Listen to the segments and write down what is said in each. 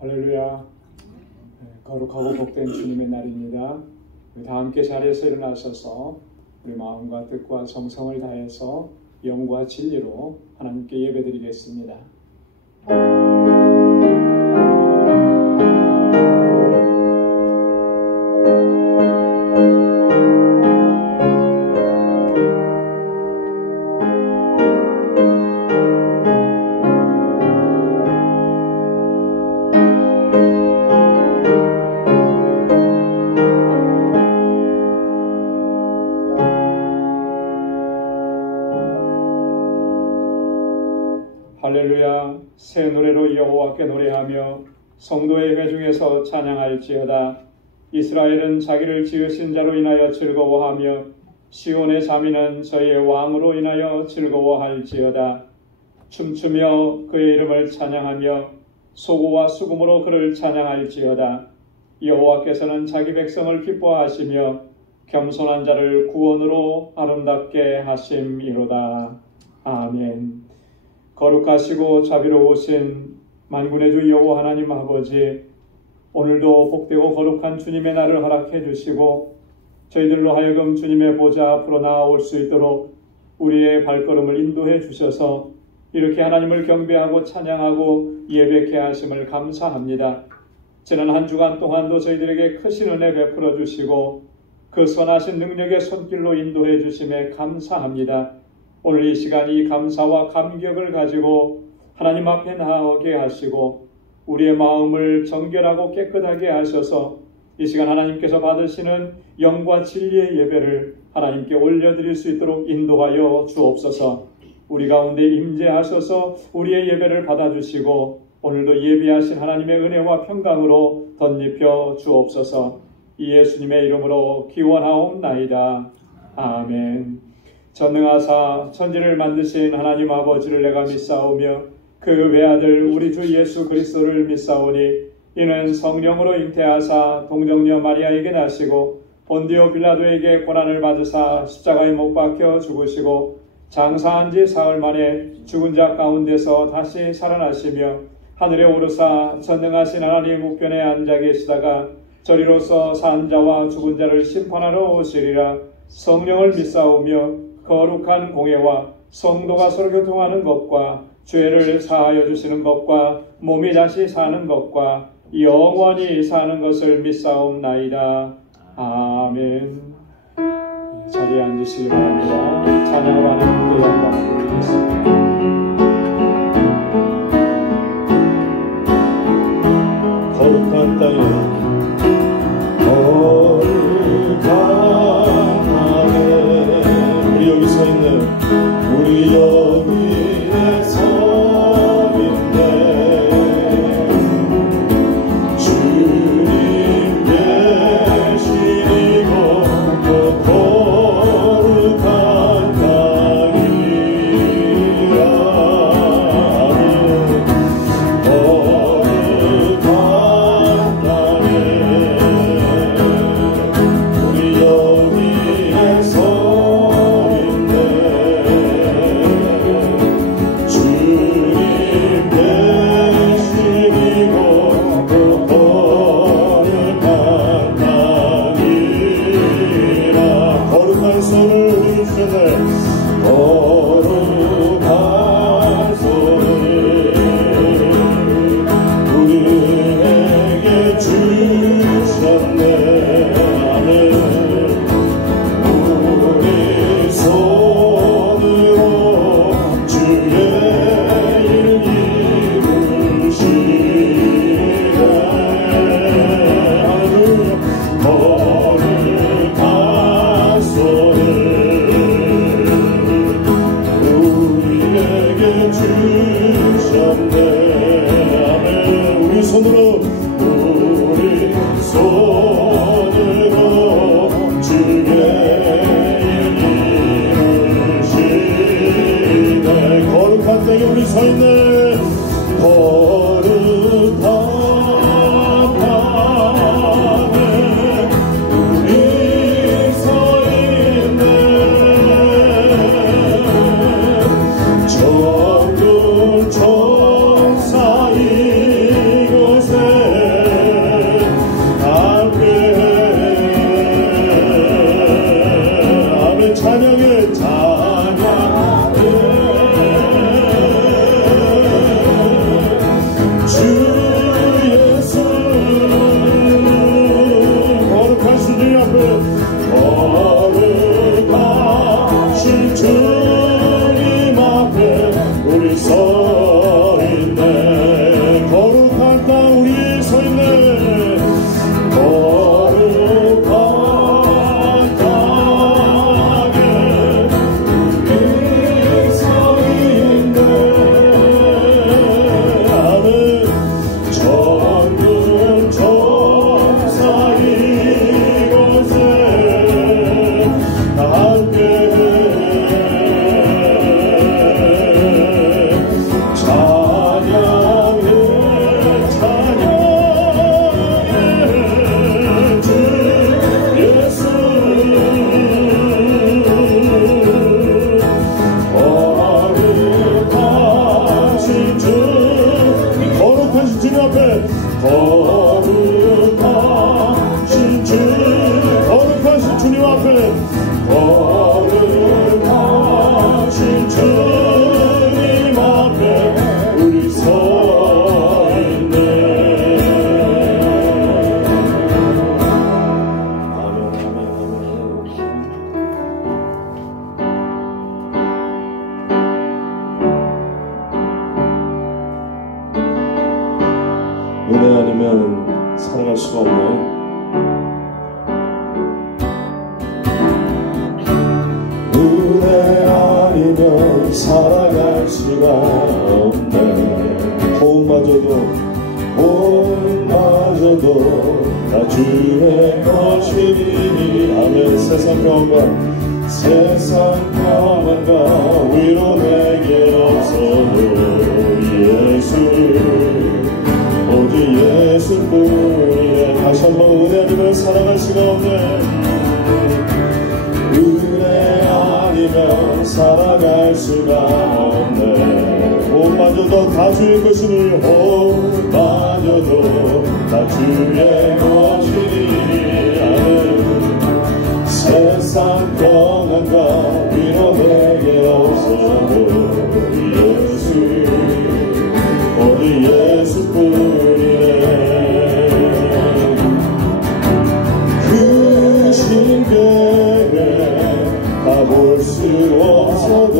할렐루야. 거룩하고 복된 주님의 날입니다. 우리 다 함께 자리에서 일어나셔서 우리 마음과 뜻과 정성을 다해서 영과 진리로 하나님께 예배드리겠습니다. 할렐루야. 새 노래로 여호와께 노래하며 성도의 회중에서 찬양할지어다. 이스라엘은 자기를 지으신 자로 인하여 즐거워하며 시온의 자민은 저희의 왕으로 인하여 즐거워할지어다. 춤추며 그의 이름을 찬양하며 소고와 수금으로 그를 찬양할지어다. 여호와께서는 자기 백성을 기뻐하시며 겸손한 자를 구원으로 아름답게 하심이로다. 아멘. 거룩하시고 자비로우신 만군의 주 여호와 하나님 아버지, 오늘도 복되고 거룩한 주님의 날을 허락해 주시고 저희들로 하여금 주님의 보좌 앞으로 나아올 수 있도록 우리의 발걸음을 인도해 주셔서 이렇게 하나님을 경배하고 찬양하고 예배케 하심을 감사합니다. 지난 한 주간 동안도 저희들에게 크신 은혜 베풀어 주시고 그 선하신 능력의 손길로 인도해 주심에 감사합니다. 오늘 이 시간 이 감사와 감격을 가지고 하나님 앞에 나아오게 하시고 우리의 마음을 정결하고 깨끗하게 하셔서 이 시간 하나님께서 받으시는 영과 진리의 예배를 하나님께 올려드릴 수 있도록 인도하여 주옵소서. 우리 가운데 임재하셔서 우리의 예배를 받아주시고 오늘도 예비하신 하나님의 은혜와 평강으로 덧입혀 주옵소서. 이 예수님의 이름으로 기원하옵나이다. 아멘. 전능하사 천지를 만드신 하나님 아버지를 내가 믿사오며 그 외아들 우리 주 예수 그리스도를 믿사오니 이는 성령으로 잉태하사 동정녀 마리아에게 나시고 본디오 빌라도에게 고난을 받으사 십자가에 못 박혀 죽으시고 장사한 지 사흘 만에 죽은 자 가운데서 다시 살아나시며 하늘에 오르사 전능하신 하나님 우편에 앉아 계시다가 저리로서 산 자와 죽은 자를 심판하러 오시리라. 성령을 믿사오며 거룩한 공예와 성도가 서로 교통하는 것과 죄를 사하여 주시는 것과 몸이 다시 사는 것과 영원히 사는 것을 믿사옵나이다. 아멘. 자리에 앉으시기 바랍니다. 찬양으로 하나님께 영광을 드리겠습니다. 거룩한 땅에 거룩한 땅에 우리 여기 서 있는 우리 여기에 서 있네. 주님 계시고 또 거룩한 땅이라. 거룩한 땅에 우리 여기에 서 정사 이곳에 주님 앞에 거룩하신 주님 앞에 거룩하신 주님 앞에 우리 서 있네. 아멘, 아멘, 아멘. 은혜 아니면 살아갈 수가 없네. 은혜 아니면 살아갈 수가 없네. 호흡마저도 다 주의 것이니. 아멘. 세상 평안과 위로 내게 없어도 예수 오직 예수뿐이네. 다시 한번 은혜 아니면 살아갈 수가 없네. 은혜 아니면 살아갈 수가 없네. 호흡마저도 다 주의 것이니. 호흡마저도 다 주의 것이니. 아멘. 세상 평안과 위로 내게 없어도 예수 오직 예수뿐이네. 그 신들에 가볼 수 없어도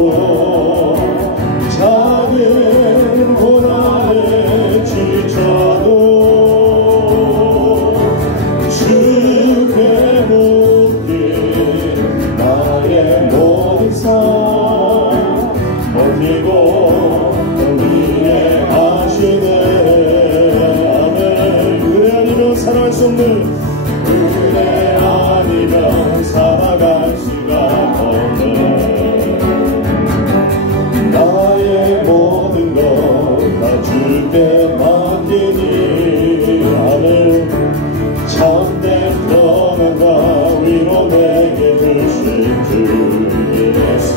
작은 고난에 지쳐도 주께 묻긴 나의 모든 삶 버티고 위에 하시네. 아멘. 은혜 아니면 살아갈 수 없는 은혜 아니면 살아갈 수가 없네. 나의 모든 것 다 주께 맡기니. 아멘. 참된 평안과 위로 내게 주신 주 예수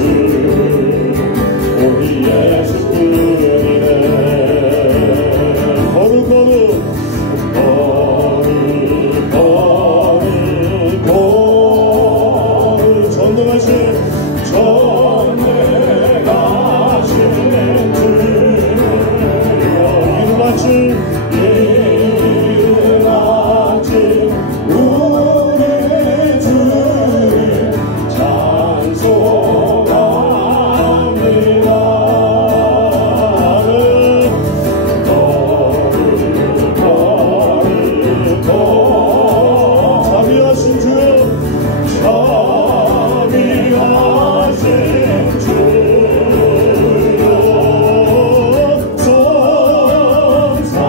오직 예수뿐이네. 거룩 전능하신 주여 성삼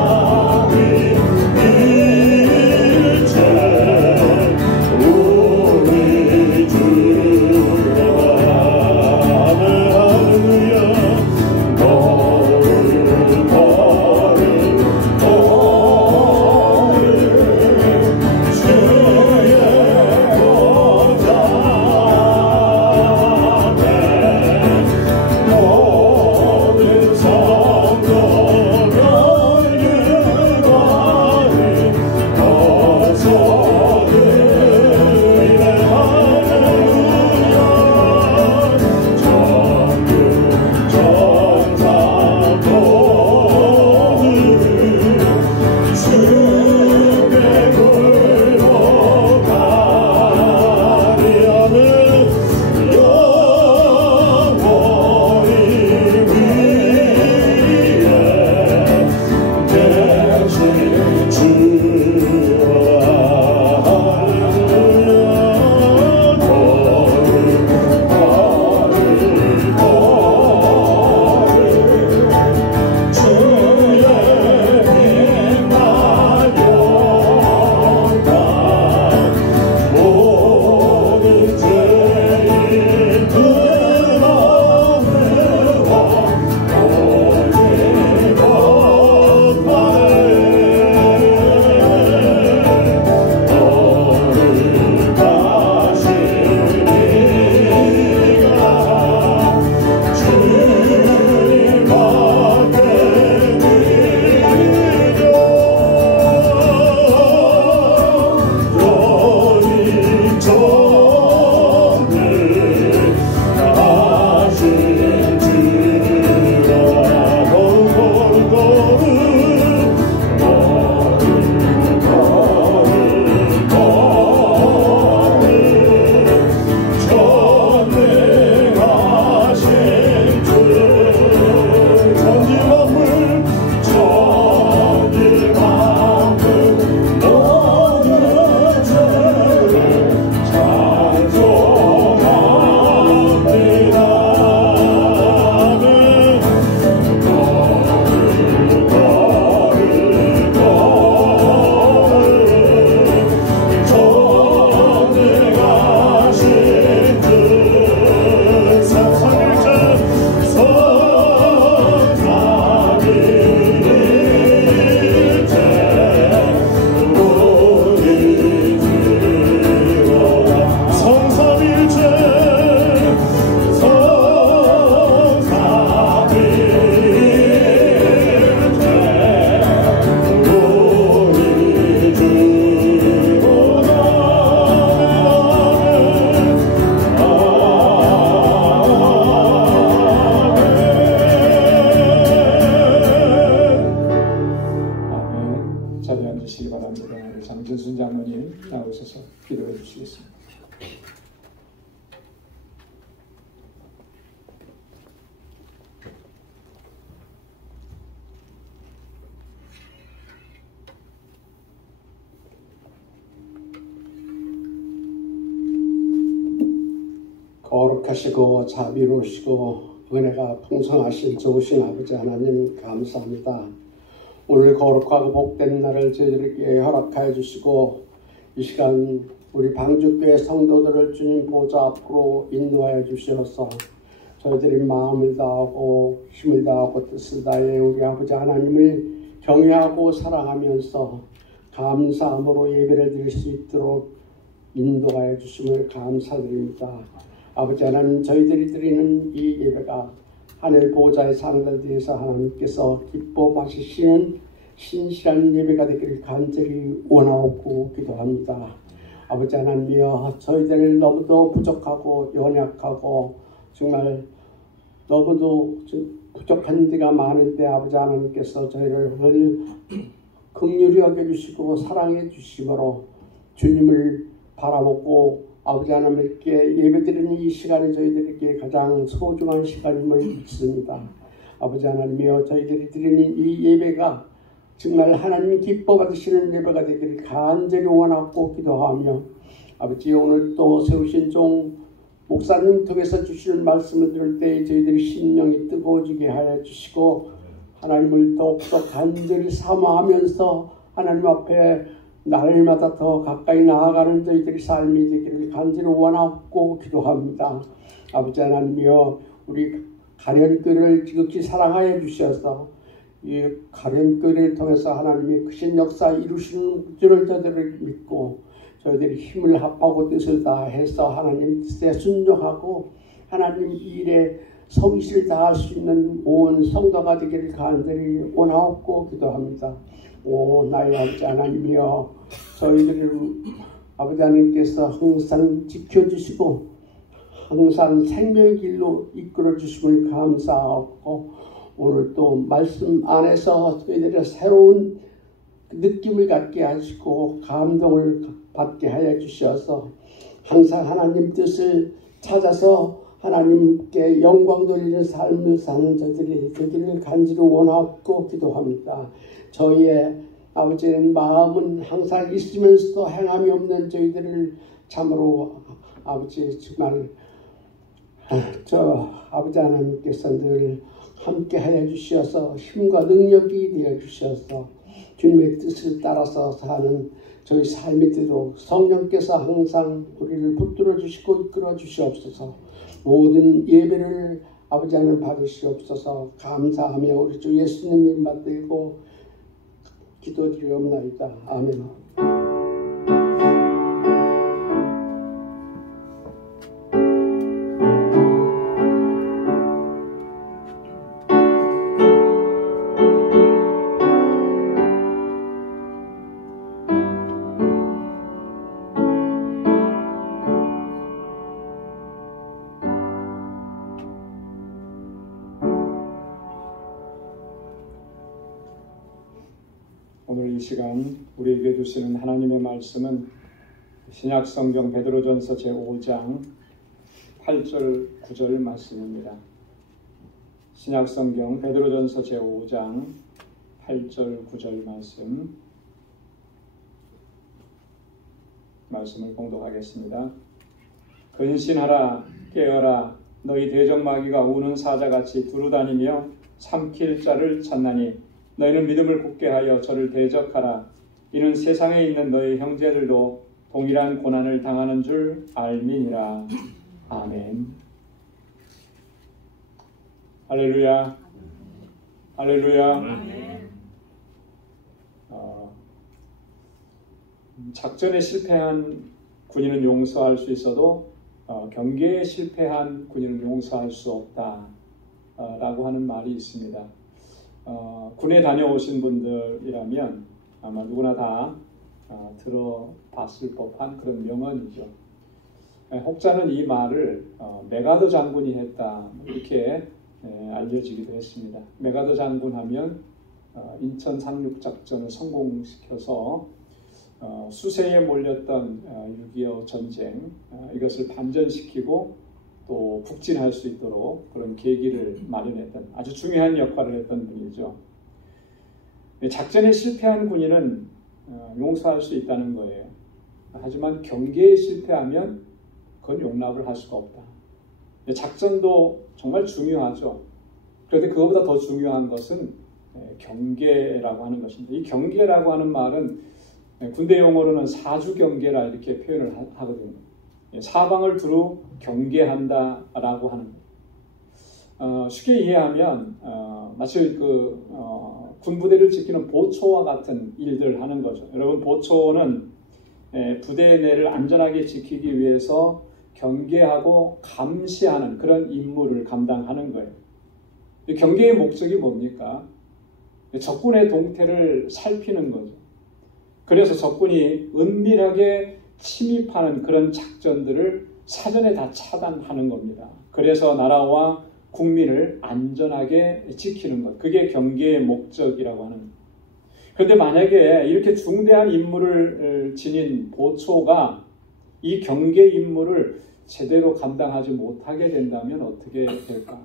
바랍니다. 장진순 장로님 나오셔서 기도해 주시겠습니다. 거룩하시고 자비로우시고 은혜가 풍성하신 좋으신 아버지 하나님 감사합니다. 오늘 거룩하고 복된 날을 저희들에게 허락하여 주시고 이 시간 우리 방주교회 성도들을 주님 보좌 앞으로 인도하여 주시어서 저희들이 마음을 다하고 힘을 다하고 뜻을 다해 우리 아버지 하나님을 경외하고 사랑하면서 감사함으로 예배를 드릴 수 있도록 인도하여 주심을 감사드립니다. 아버지 하나님, 저희들이 드리는 이 예배가 하늘 보좌의 상달대에서 하나님께서 기뻐 받으시는 신실한 예배가 되기를 간절히 원하옵고 기도합니다. 아버지 하나님이여, 저희들 너무도 부족하고 연약하고 정말 너무도 부족한 데가 많은데 아버지 하나님께서 저희를 늘 긍휼히 여겨주시고 사랑해 주심으로 주님을 바라보고 아버지 하나님께 예배드리는 이 시간이 저희들에게 가장 소중한 시간임을 믿습니다. 아버지 하나님이여, 저희들이 드리는 이 예배가 정말 하나님 기뻐 받으시는 예배가 되기를 간절히 원하고 기도하며 아버지 오늘 또 세우신 종 목사님 통해서 주시는 말씀을 들을 때 저희들이 심령이 뜨거워지게 하여 주시고 하나님을 더욱더 간절히 사모하면서 하나님 앞에 날마다 더 가까이 나아가는 저희들의 삶이 되기를 간절히 원하고 기도합니다. 아버지 하나님이여, 우리 가련교회를 지극히 사랑하여 주셔서 이 가련교회를 통해서 하나님의 크신 역사 이루시는 줄을 저희들을 믿고 저희들이 힘을 합하고 뜻을 다해서 하나님 뜻에 순종하고 하나님 일에 성실을 다할 수 있는 온 성도가 되기를 간절히 원하고 기도합니다. 오 나의 아버지 하나님이여, 저희들을 아버지 하나님께서 항상 지켜주시고 항상 생명의 길로 이끌어 주심을 감사하고 오늘 또 말씀 안에서 저희들의 새로운 느낌을 갖게 하시고 감동을 받게 하여 주셔서 항상 하나님 뜻을 찾아서 하나님께 영광 돌리는 삶을 사는 저들이 되기를 간절히 원하고 기도합니다. 저희의 아버지의 마음은 항상 있으면서도 행함이 없는 저희들을 참으로 아버지 정말 저 아버지 하나님께서 늘 함께 하여 주셔서 힘과 능력이 되어 주셔서 주님의 뜻을 따라서 사는 저희 삶이 되도록 성령께서 항상 우리를 붙들어 주시고 이끌어 주시옵소서. 모든 예배를 아버지 하나님 받으시옵소서. 감사하며 우리 주 예수님 이름 받들고 기도드리옵나이다. 아멘. 오늘 이 시간 우리에게 주시는 하나님의 말씀은 신약성경 베드로전서 제5장 8절 9절 말씀입니다. 신약성경 베드로전서 제5장 8절 9절 말씀을 봉독하겠습니다. 근신하라, 깨어라, 너희 대적마귀가 우는 사자같이 두루다니며 삼킬 자를 찾나니 너희는 믿음을 굳게 하여 저를 대적하라. 이는 세상에 있는 너희 형제들도 동일한 고난을 당하는 줄 알미니라. 아멘. 할렐루야. 할렐루야. 작전에 실패한 군인은 용서할 수 있어도 경계에 실패한 군인은 용서할 수 없다 라고 하는 말이 있습니다. 군에 다녀오신 분들이라면 아마 누구나 다 들어봤을 법한 그런 명언이죠. 혹자는 이 말을 메가더 장군이 했다 이렇게 알려지기도 했습니다. 메가더 장군 하면 인천 상륙작전을 성공시켜서 수세에 몰렸던 6.25 전쟁 이것을 반전시키고 또 북진할 수 있도록 그런 계기를 마련했던 아주 중요한 역할을 했던 분이죠. 작전에 실패한 군인은 용서할 수 있다는 거예요. 하지만 경계에 실패하면 그건 용납을 할 수가 없다. 작전도 정말 중요하죠. 그런데 그것보다 더 중요한 것은 경계라고 하는 것입니다. 이 경계라고 하는 말은 군대 용어로는 사주경계라 이렇게 표현을 하거든요. 사방을 두루 경계한다라고 하는 거예요. 쉽게 이해하면 마치 군부대를 지키는 보초와 같은 일들을 하는 거죠. 여러분, 보초는 부대 내를 안전하게 지키기 위해서 경계하고 감시하는 그런 임무를 감당하는 거예요. 경계의 목적이 뭡니까? 적군의 동태를 살피는 거죠. 그래서 적군이 은밀하게 침입하는 그런 작전들을 사전에 다 차단하는 겁니다. 그래서 나라와 국민을 안전하게 지키는 것. 그게 경계의 목적이라고 하는 거예요. 그런데 만약에 이렇게 중대한 임무를 지닌 보초가 이 경계 임무를 제대로 감당하지 못하게 된다면 어떻게 될까?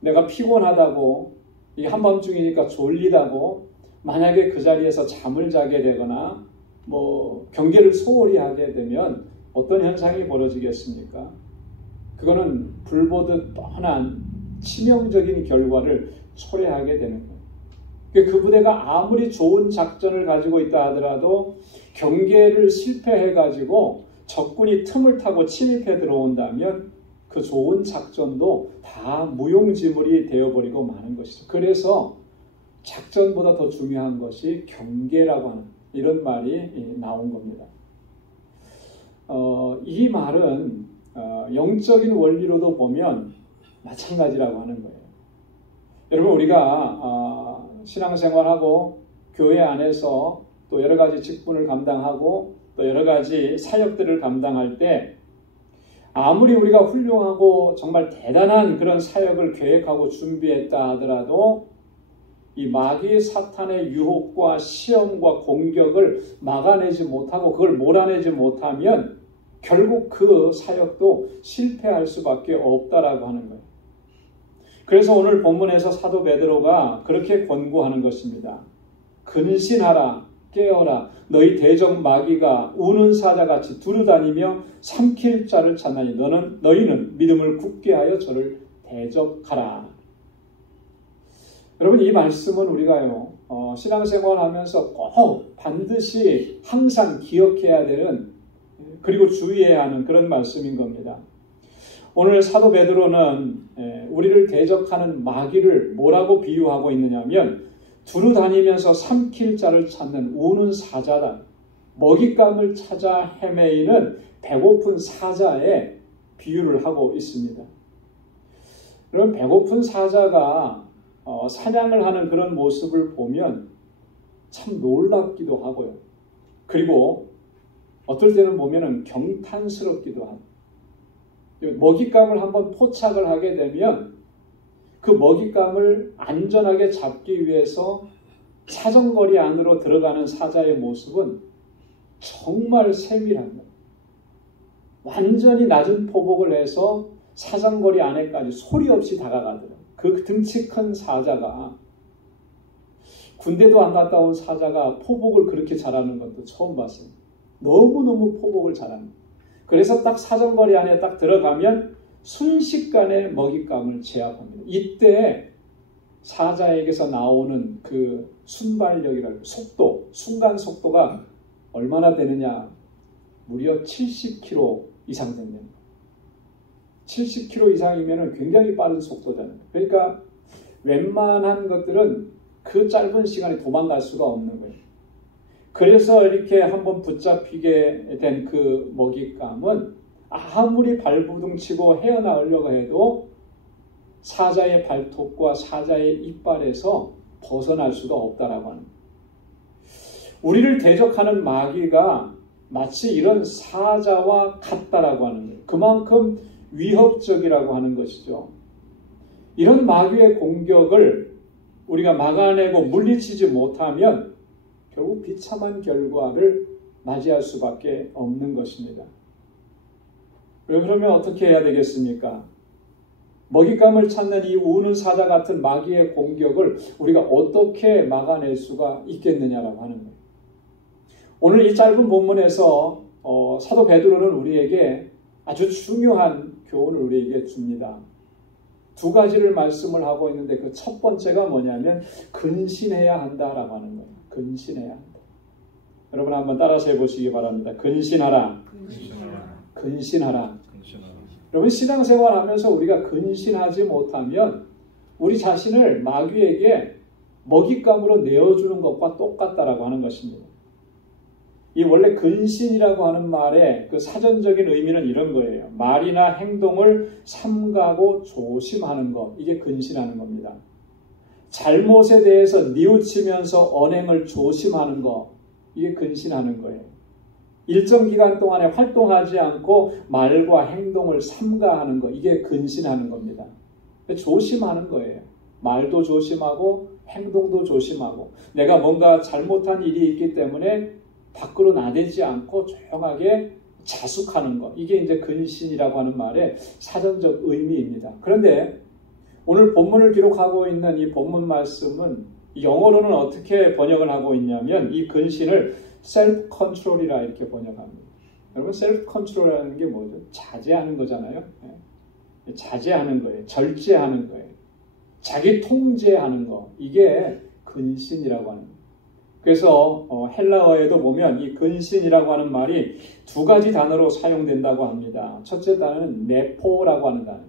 내가 피곤하다고, 이 한밤중이니까 졸리다고, 만약에 그 자리에서 잠을 자게 되거나 경계를 소홀히 하게 되면 어떤 현상이 벌어지겠습니까? 그거는 불보듯 뻔한 치명적인 결과를 초래하게 되는 거예요. 그 부대가 아무리 좋은 작전을 가지고 있다 하더라도 경계를 실패해가지고 적군이 틈을 타고 침입해 들어온다면 그 좋은 작전도 다 무용지물이 되어버리고 마는 것이죠. 그래서 작전보다 더 중요한 것이 경계라고 하는 이런 말이 나온 겁니다. 이 말은 영적인 원리로도 보면 마찬가지라고 하는 거예요. 여러분, 우리가 신앙생활하고 교회 안에서 또 여러 가지 직분을 감당하고 또 여러 가지 사역들을 감당할 때 아무리 우리가 훌륭하고 정말 대단한 그런 사역을 계획하고 준비했다 하더라도 이 마귀 사탄의 유혹과 시험과 공격을 막아내지 못하고 그걸 몰아내지 못하면 결국 그 사역도 실패할 수밖에 없다라고 하는 거예요. 그래서 오늘 본문에서 사도 베드로가 그렇게 권고하는 것입니다. 근신하라, 깨어라. 너희 대적 마귀가 우는 사자같이 두루다니며 삼킬 자를 찾나니 너희는 믿음을 굳게 하여 저를 대적하라. 여러분, 이 말씀은 우리가요 신앙생활하면서 꼭 반드시 항상 기억해야 되는, 그리고 주의해야 하는 그런 말씀인 겁니다. 오늘 사도 베드로는 우리를 대적하는 마귀를 뭐라고 비유하고 있느냐면 두루다니면서 삼킬 자를 찾는 우는 사자다. 먹잇감을 찾아 헤매이는 배고픈 사자에 비유를 하고 있습니다. 그럼 배고픈 사자가 사냥을 하는 그런 모습을 보면 참 놀랍기도 하고요. 그리고 어떨 때는 보면은 경탄스럽기도 합니다. 먹잇감을 한번 포착을 하게 되면 그 먹잇감을 안전하게 잡기 위해서 사정거리 안으로 들어가는 사자의 모습은 정말 세밀합니다. 완전히 낮은 포복을 해서 사정거리 안에까지 소리 없이 다가가더라고요. 그 등치 큰 사자가, 군대도 안 갔다 온 사자가 포복을 그렇게 잘하는 것도 처음 봤어요. 너무너무 포복을 잘합니다. 그래서 딱 사정거리 안에 딱 들어가면 순식간에 먹잇감을 제압합니다. 이때 사자에게서 나오는 그 순발력이라고 속도, 순간 속도가 얼마나 되느냐? 무려 70km 이상 됩니다. 70km 이상이면 굉장히 빠른 속도잖아요. 그러니까 웬만한 것들은 그 짧은 시간에 도망갈 수가 없는 거예요. 그래서 이렇게 한번 붙잡히게 된 그 먹잇감은 아무리 발부둥치고 헤어나오려고 해도 사자의 발톱과 사자의 이빨에서 벗어날 수가 없다라고 하는 거예요. 우리를 대적하는 마귀가 마치 이런 사자와 같다라고 하는 거예요. 그만큼 위협적이라고 하는 것이죠. 이런 마귀의 공격을 우리가 막아내고 물리치지 못하면 결국 비참한 결과를 맞이할 수밖에 없는 것입니다. 그러면 어떻게 해야 되겠습니까? 먹잇감을 찾는 이 우는 사자 같은 마귀의 공격을 우리가 어떻게 막아낼 수가 있겠느냐라고 하는 거예요. 오늘 이 짧은 본문에서 사도 베드로는 우리에게 아주 중요한 교훈을 우리에게 줍니다. 두 가지를 말씀을 하고 있는데 그 첫 번째가 뭐냐면 근신해야 한다라고 하는 거예요. 근신해야 한다. 여러분 한번 따라서 해보시기 바랍니다. 근신하라. 근신하라. 여러분 신앙생활 하면서 우리가 근신하지 못하면 우리 자신을 마귀에게 먹잇감으로 내어주는 것과 똑같다라고 하는 것입니다. 이 원래 근신이라고 하는 말의 그 사전적인 의미는 이런 거예요. 말이나 행동을 삼가고 조심하는 것. 이게 근신하는 겁니다. 잘못에 대해서 뉘우치면서 언행을 조심하는 것. 이게 근신하는 거예요. 일정 기간 동안에 활동하지 않고 말과 행동을 삼가하는 것. 이게 근신하는 겁니다. 조심하는 거예요. 말도 조심하고 행동도 조심하고 내가 뭔가 잘못한 일이 있기 때문에 밖으로 나대지 않고 조용하게 자숙하는 것. 이게 이제 근신이라고 하는 말의 사전적 의미입니다. 그런데 오늘 본문을 기록하고 있는 이 본문 말씀은 영어로는 어떻게 번역을 하고 있냐면 이 근신을 셀프 컨트롤이라 이렇게 번역합니다. 여러분 셀프 컨트롤이라는 게 뭐죠? 자제하는 거잖아요. 자제하는 거예요. 절제하는 거예요. 자기 통제하는 거. 이게 근신이라고 하는 거예요. 그래서 헬라어에도 보면 이 근신이라고 하는 말이 두 가지 단어로 사용된다고 합니다. 첫째 단어는 네포라고 하는 단어.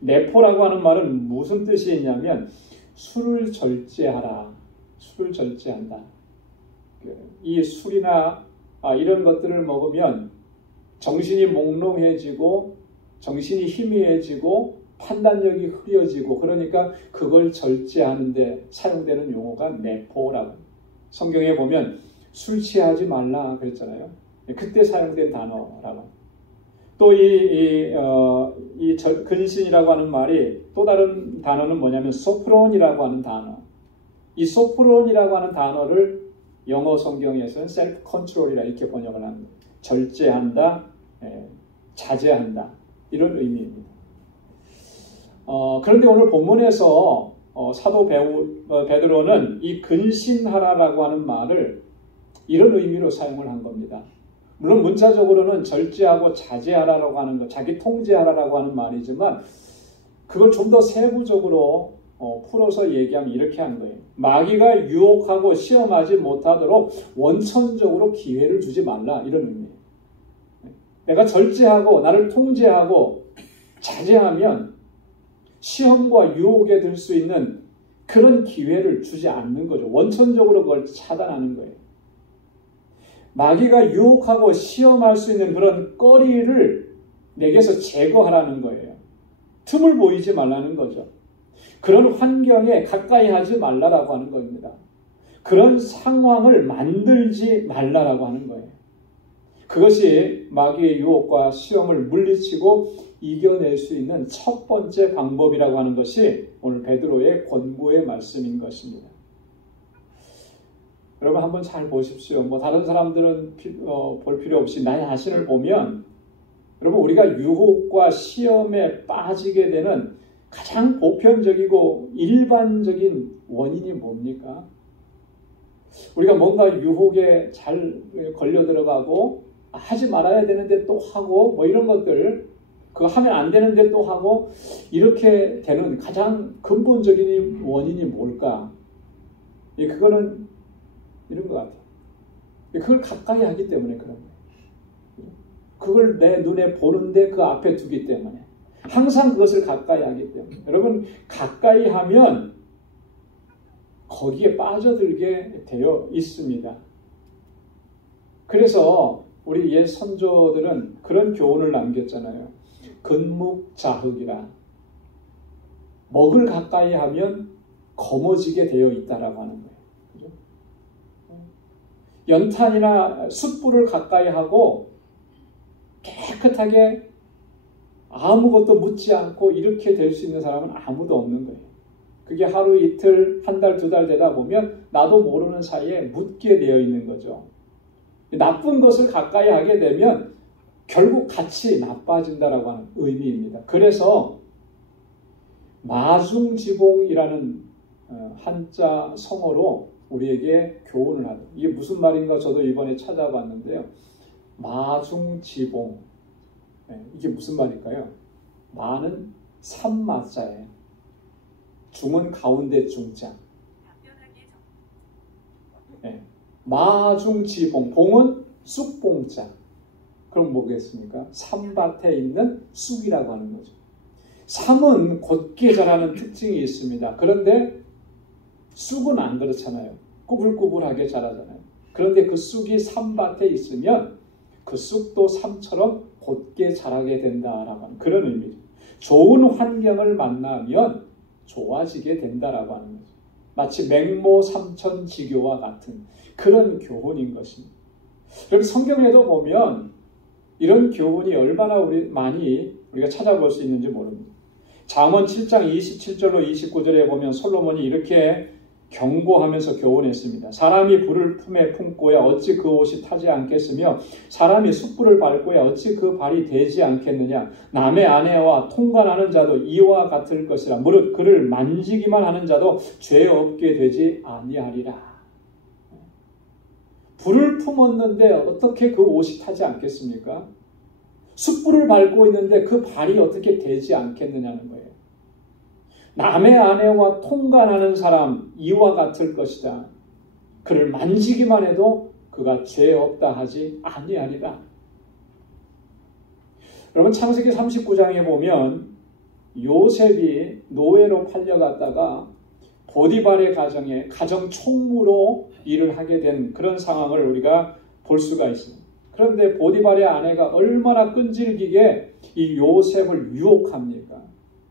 네포라고 하는 말은 무슨 뜻이 있냐면 술을 절제하라. 술을 절제한다. 이 술이나 이런 것들을 먹으면 정신이 몽롱해지고 정신이 희미해지고 판단력이 흐려지고 그러니까 그걸 절제하는 데 사용되는 용어가 네포라고 합니다. 성경에 보면 술 취하지 말라 그랬잖아요. 그때 사용된 단어라고. 또 이 근신이라고 하는 말이 또 다른 단어는 뭐냐면 소프론이라고 하는 단어. 이 소프론이라고 하는 단어를 영어 성경에서는 셀프 컨트롤이라 이렇게 번역을 합니다. 절제한다, 자제한다 이런 의미입니다. 그런데 오늘 본문에서 사도 베드로는 이 근신하라라고 하는 말을 이런 의미로 사용을 한 겁니다. 물론 문자적으로는 절제하고 자제하라라고 하는 것, 자기 통제하라라고 하는 말이지만 그걸 좀 더 세부적으로 풀어서 얘기하면 이렇게 하는 거예요. 마귀가 유혹하고 시험하지 못하도록 원천적으로 기회를 주지 말라 이런 의미예요. 내가 절제하고 나를 통제하고 자제하면 시험과 유혹에 들 수 있는 그런 기회를 주지 않는 거죠. 원천적으로 그걸 차단하는 거예요. 마귀가 유혹하고 시험할 수 있는 그런 거리를 내게서 제거하라는 거예요. 틈을 보이지 말라는 거죠. 그런 환경에 가까이 하지 말라라고 하는 겁니다. 그런 상황을 만들지 말라라고 하는 거예요. 그것이 마귀의 유혹과 시험을 물리치고 이겨낼 수 있는 첫 번째 방법이라고 하는 것이 오늘 베드로의 권고의 말씀인 것입니다. 여러분 한번 잘 보십시오. 다른 사람들은 볼 필요 없이 나 자신을 보면 여러분 우리가 유혹과 시험에 빠지게 되는 가장 보편적이고 일반적인 원인이 뭡니까? 우리가 뭔가 유혹에 잘 걸려 들어가고 하지 말아야 되는데 또 하고 이런 것들 그거 하면 안 되는데 또 하고 이렇게 되는 가장 근본적인 원인이 뭘까? 그거는 이런 것 같아요. 그걸 가까이 하기 때문에 그런 거예요. 그걸 내 눈에 보는데 그 앞에 두기 때문에 항상 그것을 가까이 하기 때문에 여러분 가까이 하면 거기에 빠져들게 되어 있습니다. 그래서 우리 옛 선조들은 그런 교훈을 남겼잖아요. 근묵자흑이라. 먹을 가까이 하면 거머쥐게 되어 있다라고 하는 거예요. 그죠? 연탄이나 숯불을 가까이 하고 깨끗하게 아무것도 묻지 않고 이렇게 될 수 있는 사람은 아무도 없는 거예요. 그게 하루 이틀, 한 달, 두 달 되다 보면 나도 모르는 사이에 묻게 되어 있는 거죠. 나쁜 것을 가까이 하게 되면 결국 같이 나빠진다라고 하는 의미입니다. 그래서 마중지봉이라는 한자 성어로 우리에게 교훈을 하는, 이게 무슨 말인가 저도 이번에 찾아봤는데요. 마중지봉, 이게 무슨 말일까요? 마는 삼마자예요. 중은 가운데 중자. 마중지봉, 봉은 쑥봉자. 그럼 뭐겠습니까? 삼밭에 있는 쑥이라고 하는 거죠. 삼은 곧게 자라는 특징이 있습니다. 그런데 쑥은 안 그렇잖아요. 꾸불꾸불하게 자라잖아요. 그런데 그 쑥이 삼밭에 있으면 그 쑥도 삼처럼 곧게 자라게 된다라고 하는 그런 의미죠. 좋은 환경을 만나면 좋아지게 된다라고 하는 거죠. 마치 맹모 삼천지교와 같은 그런 교훈인 것입니다. 그럼 성경에도 보면 이런 교훈이 얼마나 많이 우리가 찾아볼 수 있는지 모릅니다. 잠언 7장 27절로 29절에 보면 솔로몬이 이렇게 경고하면서 교훈했습니다. 사람이 불을 품에 품고야 어찌 그 옷이 타지 않겠으며 사람이 숯불을 밟고야 어찌 그 발이 되지 않겠느냐. 남의 아내와 통관하는 자도 이와 같을 것이라. 무릇 그를 만지기만 하는 자도 죄 없게 되지 아니하리라. 불을 품었는데 어떻게 그 옷이 타지 않겠습니까? 숯불을 밟고 있는데 그 발이 어떻게 되지 않겠느냐는 거예요. 남의 아내와 통관하는 사람 이와 같을 것이다. 그를 만지기만 해도 그가 죄 없다 하지 아니하리라. 여러분 창세기 39장에 보면 요셉이 노예로 팔려갔다가 보디발의 가정에 가정 총무로 일을 하게 된 그런 상황을 우리가 볼 수가 있습니다. 그런데 보디발의 아내가 얼마나 끈질기게 이 요셉을 유혹합니까?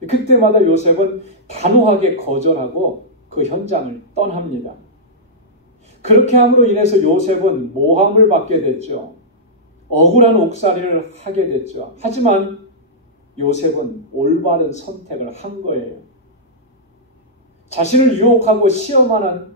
그때마다 요셉은 단호하게 거절하고 그 현장을 떠납니다. 그렇게 함으로 인해서 요셉은 모함을 받게 됐죠. 억울한 옥살이를 하게 됐죠. 하지만 요셉은 올바른 선택을 한 거예요. 자신을 유혹하고 시험하는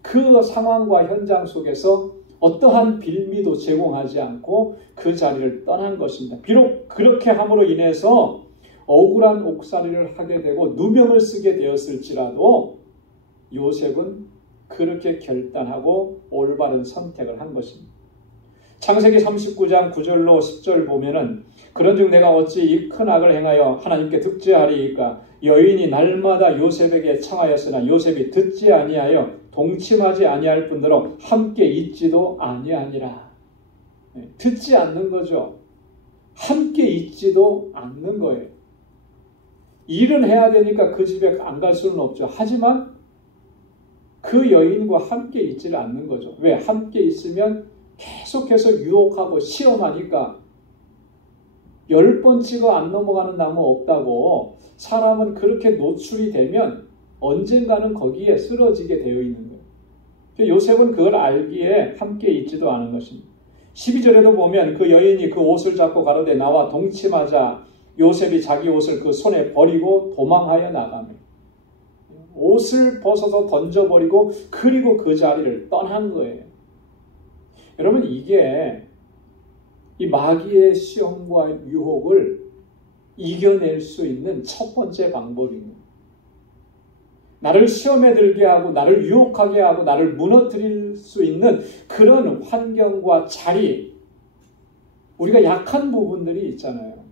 그 상황과 현장 속에서 어떠한 빌미도 제공하지 않고 그 자리를 떠난 것입니다. 비록 그렇게 함으로 인해서 억울한 옥살이를 하게 되고 누명을 쓰게 되었을지라도 요셉은 그렇게 결단하고 올바른 선택을 한 것입니다. 창세기 39장 9절로 10절 보면은 그런즉 내가 어찌 이 큰 악을 행하여 하나님께 득죄하리이까. 여인이 날마다 요셉에게 청하였으나 요셉이 듣지 아니하여 동침하지 아니할 뿐더러 함께 있지도 아니하니라. 듣지 않는 거죠. 함께 있지도 않는 거예요. 일은 해야 되니까 그 집에 안 갈 수는 없죠. 하지만 그 여인과 함께 있지를 않는 거죠. 왜? 함께 있으면 계속해서 유혹하고 시험하니까 10번 찍어 안 넘어가는 나무 없다고 사람은 그렇게 노출이 되면 언젠가는 거기에 쓰러지게 되어 있는 거예요. 요셉은 그걸 알기에 함께 있지도 않은 것입니다. 12절에도 보면 그 여인이 그 옷을 잡고 가로되 나와 동침하자 요셉이 자기 옷을 그 손에 버리고 도망하여 나가며 옷을 벗어서 던져버리고 그리고 그 자리를 떠난 거예요. 여러분 이게 이 마귀의 시험과 유혹을 이겨낼 수 있는 첫 번째 방법입니다. 나를 시험에 들게 하고 나를 유혹하게 하고 나를 무너뜨릴 수 있는 그런 환경과 자리, 우리가 약한 부분들이 있잖아요.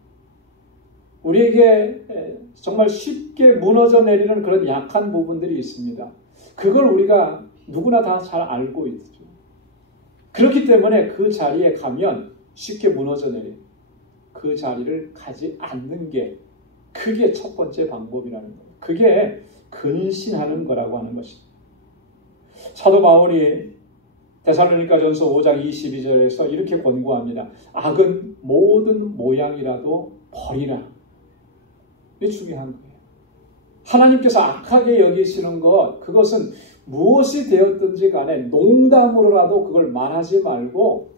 우리에게 정말 쉽게 무너져 내리는 그런 약한 부분들이 있습니다. 그걸 우리가 누구나 다 잘 알고 있죠. 그렇기 때문에 그 자리에 가면 쉽게 무너져 내린 그 자리를 가지 않는 게 그게 첫 번째 방법이라는 거예요. 그게 근신하는 거라고 하는 것입니다. 사도 바울이 데살로니가전서 5장 22절에서 이렇게 권고합니다. 악은 모든 모양이라도 버리라. 이게 중요한 거예요. 하나님께서 악하게 여기시는 것, 그것은 무엇이 되었든지 간에 농담으로라도 그걸 말하지 말고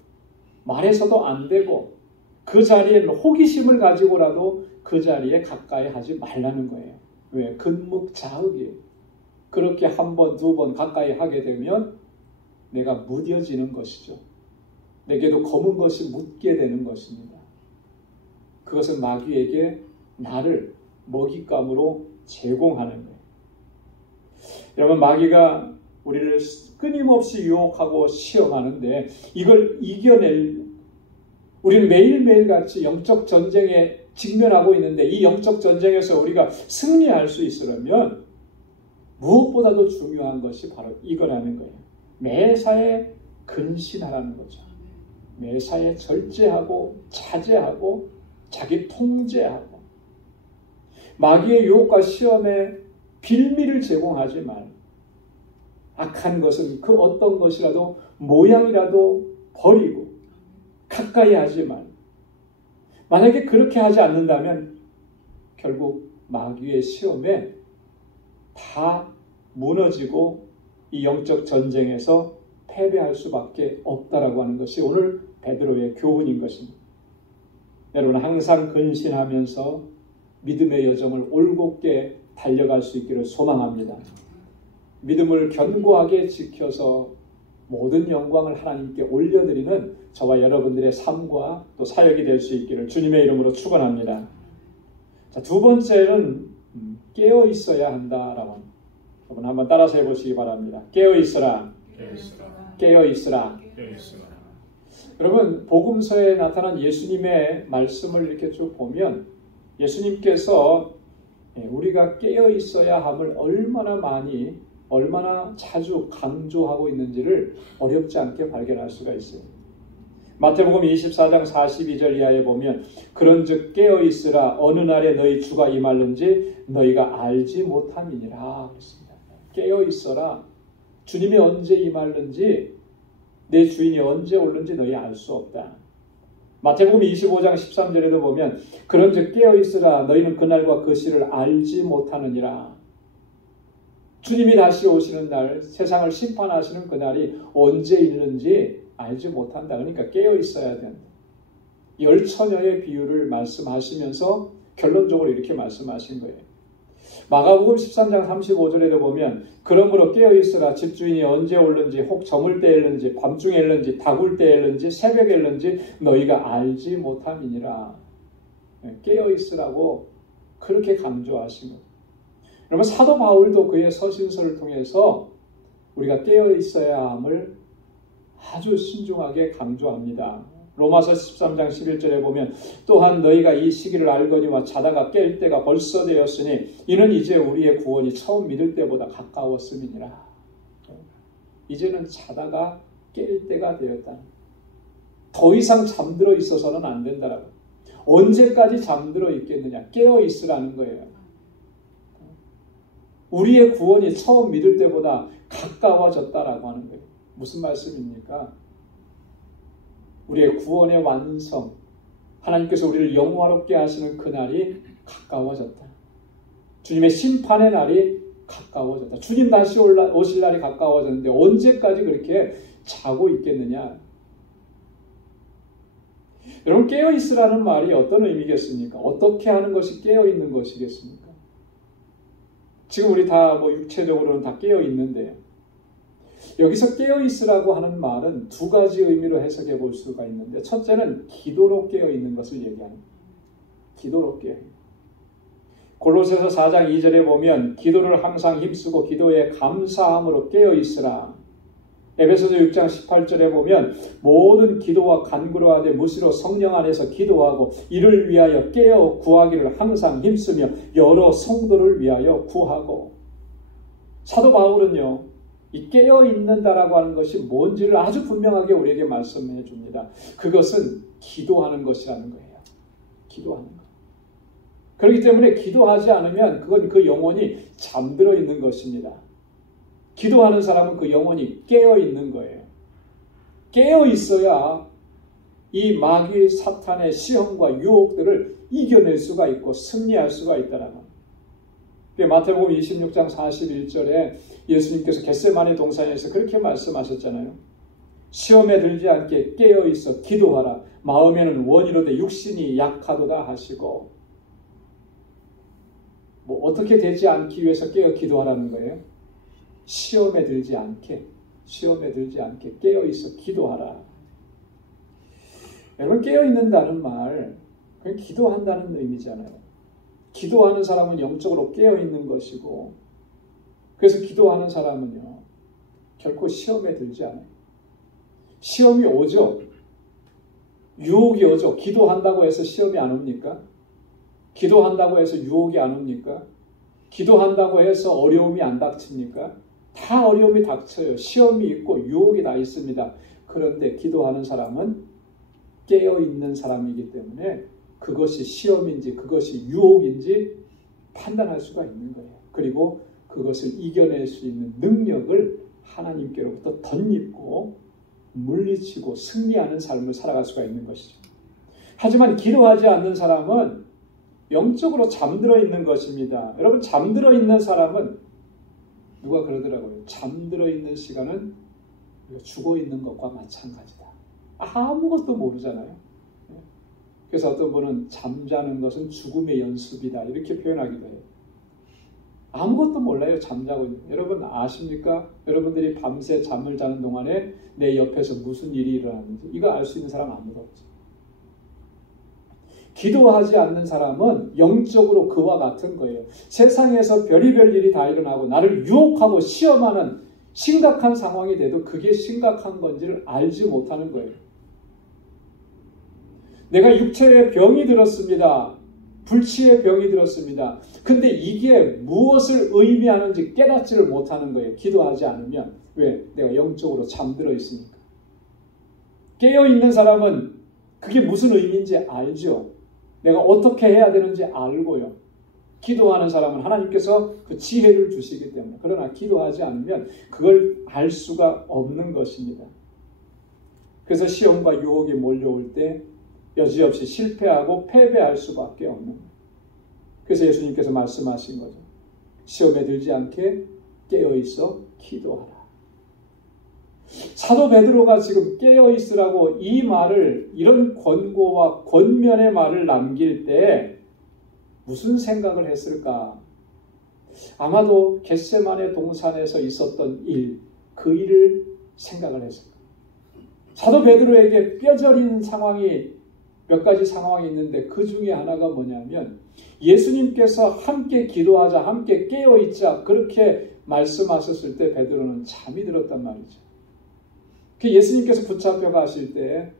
말해서도 안 되고 그 자리에 호기심을 가지고라도 그 자리에 가까이 하지 말라는 거예요. 왜? 근묵자흑이에요. 그렇게 한 번, 두 번 가까이 하게 되면 내가 무뎌지는 것이죠. 내게도 검은 것이 묻게 되는 것입니다. 그것은 마귀에게 나를 먹잇감으로 제공하는 거예요. 여러분, 마귀가 우리를 끊임없이 유혹하고 시험하는데 이걸 이겨낼, 우리는 매일매일 같이 영적 전쟁에 직면하고 있는데 이 영적 전쟁에서 우리가 승리할 수 있으려면 무엇보다도 중요한 것이 바로 이거라는 거예요. 매사에 근신하라는 거죠. 매사에 절제하고 자제하고 자기 통제하고 마귀의 유혹과 시험에 빌미를 제공하지 말. 악한 것은 그 어떤 것이라도 모양이라도 버리고 가까이 하지 말. 만약에 그렇게 하지 않는다면 결국 마귀의 시험에 다 무너지고 이 영적 전쟁에서 패배할 수밖에 없다라고 하는 것이 오늘 베드로의 교훈인 것입니다. 여러분, 항상 근신하면서 믿음의 여정을 올곧게 달려갈 수 있기를 소망합니다. 믿음을 견고하게 지켜서 모든 영광을 하나님께 올려드리는 저와 여러분들의 삶과 또 사역이 될 수 있기를 주님의 이름으로 축원합니다. 자, 두 번째는 깨어 있어야 한다라고 합니다. 여러분 한번 따라서 해보시기 바랍니다. 깨어 있으라. 깨어 있으라. 여러분, 복음서에 나타난 예수님의 말씀을 이렇게 쭉 보면 예수님께서 우리가 깨어 있어야 함을 얼마나 자주 강조하고 있는지를 어렵지 않게 발견할 수가 있어요. 마태복음 24장 42절 이하에 보면 그런즉 깨어 있으라. 어느 날에 너희 주가 임할는지 너희가 알지 못함이니라 그랬습니다. 깨어 있어라. 주님이 언제 임할는지, 내 주인이 언제 올는지 너희 알 수 없다. 마태복음 25장 13절에도 보면 그런즉 깨어 있으라. 너희는 그날과 그 시를 알지 못하느니라. 주님이 다시 오시는 날, 세상을 심판하시는 그날이 언제 있는지 알지 못한다. 그러니까 깨어 있어야 된다. 열처녀의 비유를 말씀하시면서 결론적으로 이렇게 말씀하신 거예요. 마가복음 13장 35절에도 보면 그러므로 깨어있으라. 집주인이 언제 올는지, 혹 저물 때에 일는지, 밤중에 일는지, 다굴 때에 일는지, 새벽에 일는지 너희가 알지 못함이니라. 깨어있으라고 그렇게 강조하신 거예요. 여러분, 사도 바울도 그의 서신서를 통해서 우리가 깨어있어야 함을 아주 신중하게 강조합니다. 로마서 13장 11절에 보면 또한 너희가 이 시기를 알거니와 자다가 깰 때가 벌써 되었으니 이는 이제 우리의 구원이 처음 믿을 때보다 가까웠음이니라. 이제는 자다가 깰 때가 되었다. 더 이상 잠들어 있어서는 안 된다라고. 언제까지 잠들어 있겠느냐. 깨어 있으라는 거예요. 우리의 구원이 처음 믿을 때보다 가까워졌다라고 하는 거예요. 무슨 말씀입니까? 우리의 구원의 완성, 하나님께서 우리를 영화롭게 하시는 그날이 가까워졌다. 주님의 심판의 날이 가까워졌다. 주님 다시 오실 날이 가까워졌는데 언제까지 그렇게 자고 있겠느냐? 여러분, 깨어있으라는 말이 어떤 의미겠습니까? 어떻게 하는 것이 깨어있는 것이겠습니까? 지금 우리 다 육체적으로는 다 깨어있는데요. 여기서 깨어있으라고 하는 말은 두 가지 의미로 해석해 볼 수가 있는데, 첫째는 기도로 깨어있는 것을 얘기합니다. 기도로 깨어있는. 골로새서 4장 2절에 보면 기도를 항상 힘쓰고 기도에 감사함으로 깨어있으라. 에베소서 6장 18절에 보면 모든 기도와 간구로 하되 무시로 성령 안에서 기도하고 이를 위하여 깨어 구하기를 항상 힘쓰며 여러 성도를 위하여 구하고. 사도 바울은요, 이 깨어있는다라고 하는 것이 뭔지를 아주 분명하게 우리에게 말씀해 줍니다. 그것은 기도하는 것이라는 거예요. 기도하는 것. 그렇기 때문에 기도하지 않으면 그건 그 영혼이 잠들어 있는 것입니다. 기도하는 사람은 그 영혼이 깨어있는 거예요. 깨어있어야 이 마귀 사탄의 시험과 유혹들을 이겨낼 수가 있고 승리할 수가 있다라는 겁니다. 마태복음 26장 41절에 예수님께서 겟세마네 동산에서 그렇게 말씀하셨잖아요. 시험에 들지 않게 깨어있어 기도하라. 마음에는 원이로되 육신이 약하도다 하시고. 어떻게 되지 않기 위해서 깨어 기도하라는 거예요? 시험에 들지 않게 깨어있어 기도하라. 여러분, 깨어있는다는 말 그냥 기도한다는 의미잖아요. 기도하는 사람은 영적으로 깨어있는 것이고, 그래서 기도하는 사람은요 결코 시험에 들지 않아요. 시험이 오죠. 유혹이 오죠. 기도한다고 해서 시험이 안 옵니까? 기도한다고 해서 유혹이 안 옵니까? 기도한다고 해서 어려움이 안 닥칩니까? 다 어려움이 닥쳐요. 시험이 있고 유혹이 다 있습니다. 그런데 기도하는 사람은 깨어있는 사람이기 때문에 그것이 시험인지 그것이 유혹인지 판단할 수가 있는 거예요. 그리고 그것을 이겨낼 수 있는 능력을 하나님께로부터 덧입고 물리치고 승리하는 삶을 살아갈 수가 있는 것이죠. 하지만 기도하지 않는 사람은 영적으로 잠들어 있는 것입니다. 여러분, 잠들어 있는 사람은 누가 그러더라고요. 잠들어 있는 시간은 죽어 있는 것과 마찬가지다. 아무것도 모르잖아요. 그래서 어떤 분은 잠자는 것은 죽음의 연습이다 이렇게 표현하기도 해요. 아무것도 몰라요. 잠자고 있는. 여러분 아십니까? 여러분들이 밤새 잠을 자는 동안에 내 옆에서 무슨 일이 일어나는지 이거 알 수 있는 사람 아무도 없죠. 기도하지 않는 사람은 영적으로 그와 같은 거예요. 세상에서 별의별 일이 다 일어나고 나를 유혹하고 시험하는 심각한 상황이 돼도 그게 심각한 건지를 알지 못하는 거예요. 내가 육체에 병이 들었습니다. 불치의 병이 들었습니다. 근데 이게 무엇을 의미하는지 깨닫지를 못하는 거예요. 기도하지 않으면. 왜? 내가 영적으로 잠들어 있으니까. 깨어있는 사람은 그게 무슨 의미인지 알죠. 내가 어떻게 해야 되는지 알고요. 기도하는 사람은 하나님께서 그 지혜를 주시기 때문에. 그러나 기도하지 않으면 그걸 알 수가 없는 것입니다. 그래서 시험과 유혹이 몰려올 때 여지없이 실패하고 패배할 수밖에 없는 거예요. 그래서 예수님께서 말씀하신 거죠. 시험에 들지 않게 깨어있어 기도하라. 사도 베드로가 지금 깨어있으라고 이 말을, 이런 권고와 권면의 말을 남길 때 무슨 생각을 했을까? 아마도 겟세마네 동산에서 있었던 일, 그 일을 생각을 했을 거예요. 사도 베드로에게 뼈저린 상황이 몇 가지 상황이 있는데 그 중에 하나가 뭐냐면 예수님께서 함께 기도하자, 함께 깨어있자 그렇게 말씀하셨을 때 베드로는 잠이 들었단 말이죠. 예수님께서 붙잡혀 가실 때,